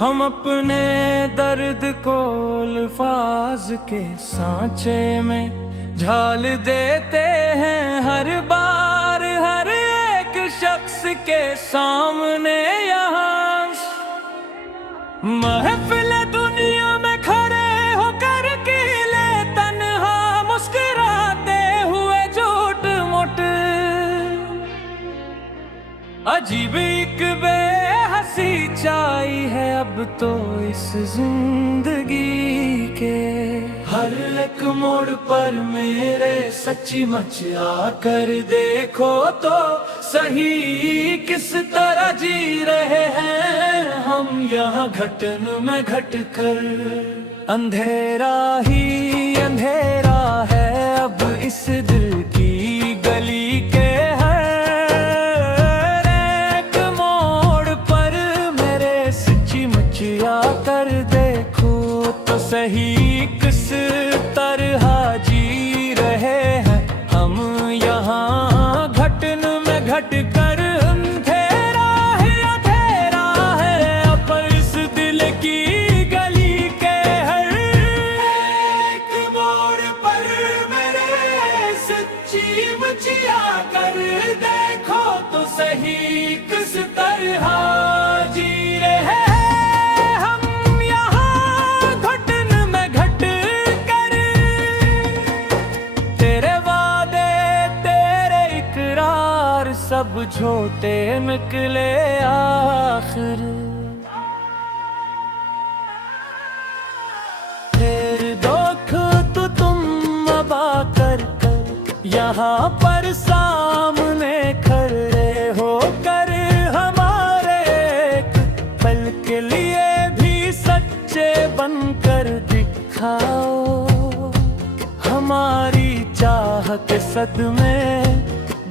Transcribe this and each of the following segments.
हम अपने दर्द को अल्फाज के सांचे में झाल देते हैं हर बार, हर एक शख्स के सामने। यहाँ महफिल दुनिया में खड़े होकर अकेले तन्हा मुस्कुराते हुए झूठ मूठ, अजीब एक बेहसी चाई है अब तो इस जिंदगी के। हर एक मोड़ पर मेरे सच्ची मच आकर देखो तो सही, किस तरह जी रहे हैं हम यहाँ घटन में घट कर। अंधेरा ही अंधेरा है अब इस दिल की गली के कर देखो तो सही, किस तरह जी रहे हैं हम यहाँ घटन में घट कर। अंधेरा है अब इस दिल की गली के हर एक मोड़ पर मेरे सच्ची मुझिया कर देखो तो सही, किस तरह जी रहे हैं सब झूठे निकले आखिर। फिर दुख तो तुम अबा कर यहाँ पर सामने खड़े हो कर हमारे एक पल के लिए भी सच्चे बनकर दिखाओ। हमारी चाह के सदमे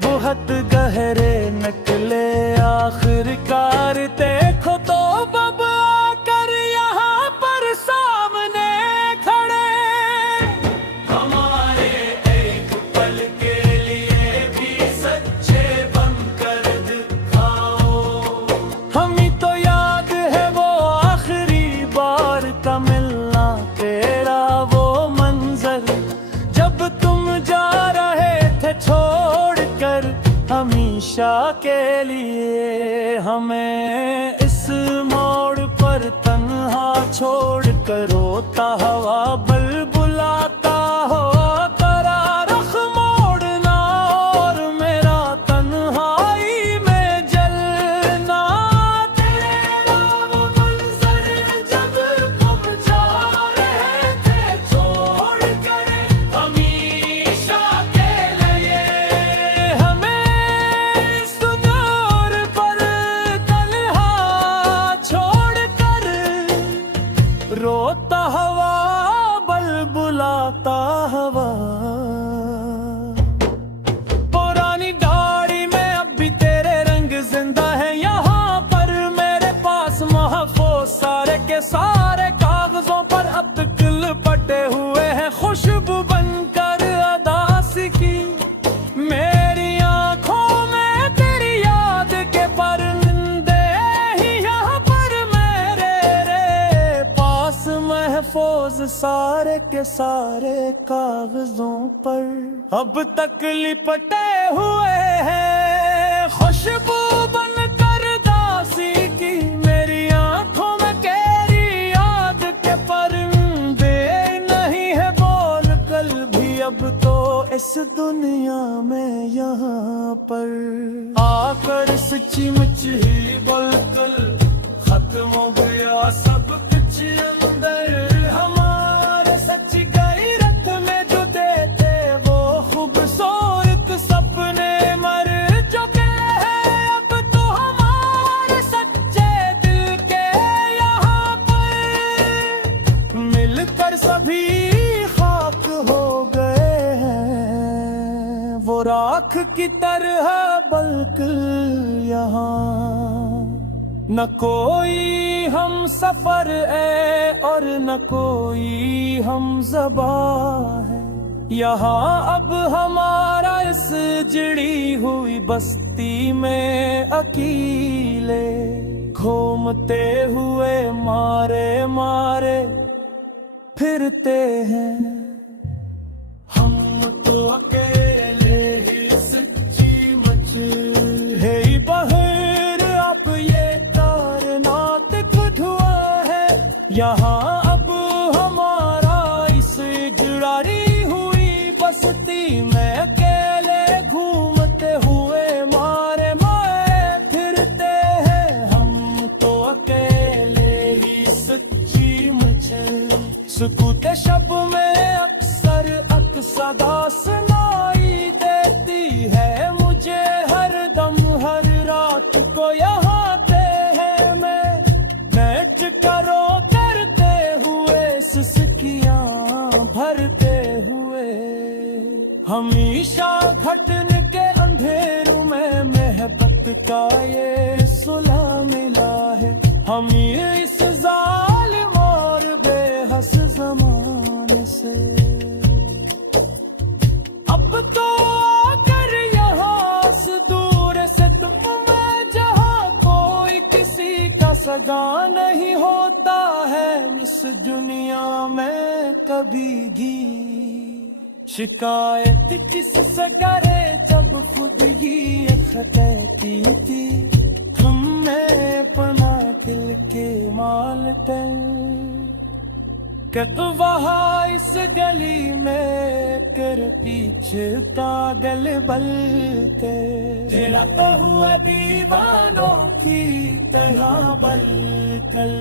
बहुत गहरे निकले आखिरकार, देखो तो अब आकर यहाँ पर सामने खड़े हमारे एक पल के लिए भी सच्चे बनकर दिखाओ। हमें तो याद है वो आखिरी बार का मिलना तेरा वो मंजर, जब तुम जा रहे थे छोड़ हमेशा के लिए हमें। इस मोड़ पर तन्हा छोड़ कर रोता हवा बल बुलाता हो तेरा रुख मोड़ना और मेरा तन्हाई में जलना। तेरा वो मंजर जब तुम जा रहे थे छोड़ कर हमेशा के लिए, हमें रोता हवा बल बुलाता हवा। पुरानी गाड़ी में अब भी तेरे रंग जिंदा है यहाँ पर मेरे पास महफूज सारे के सारे कागजों पर अब तक लिपटे हुए हैं खुशबू बनकर अदासी की। मेरी आंखों में तेरी याद के परिंदे ही यहाँ पर मेरे रे पास महफूज सारे के सारे कागजों पर अब तक लिपटे हुए हैं खुशबू बनकर दासी की। मेरी आंखों में तेरी याद के परिंदे नहीं है बोल कल भी अब तो इस दुनिया में यहाँ पर आकर सच्ची मुच्ची ही बोल कल खत्म हो गया सब कुछ अंदर। हमारे सच्ची गैरत में जो देते वो खूबसूरत सपने मर चुके हैं अब तो हमारे सच्चे दिल के यहाँ पर मिलकर सभी खाक हो गए हैं वो राख की तरह बल्कि यहाँ। न कोई हम सफर है और न कोई हम ज़बा है यहाँ अब हमारा इस जिड़ी हुई बस्ती में अकेले। घूमते हुए मारे मारे फिरते हैं। हम तो अकेले ही सच्ची मच है बहर, अब ये कारनात खुद हुआ है यहाँ। अब हमारा इस जुड़ारी हुई बस्ती में अकेले घूमते हुए मारे मारे फिरते हैं। हम तो अकेले ही सच्ची मच सुकूते शब में अक्सर सदा सुनाई देती है मुझे हर दम हर रात को यहाँ पे है बैठ करो करते हुए सिसकियाँ भरते हुए। हमेशा घटने के अंधेरों में मोहब्बत का ये सुलह मिला है हमें इस जालिम और बेहस ज़माने से। अब तो आकर यहाँ से दूर से तुम मैं जहाँ कोई किसी का सगा नहीं होता है इस दुनिया में कभी भी। शिकायत किससे करे जब खुद ही कहती थी तुमने अपना दिल के मालते। कब वहाँ इस गली में कर पीछे पागल बलते तेरा तो हुआ दीवानों की तरह बलकल।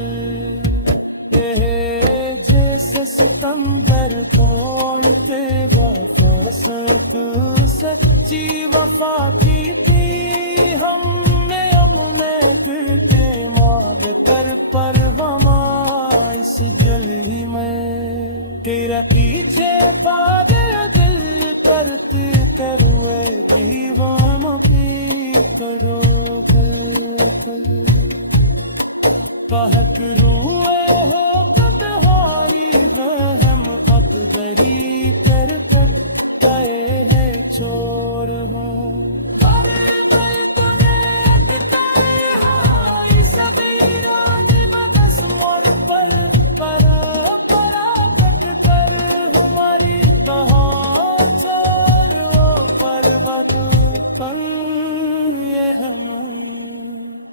जैसे सितंबर तोड़ते फुर्सत से जी वफा की थी हमने दिल के मांग कर परवमा इस गली में तेरा पीछे पागल दिल करते करुए दीवानों की करो कल कहक रुए हो कतहारी वहम अब गरी कर गए हैं चोर हो।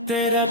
तेरा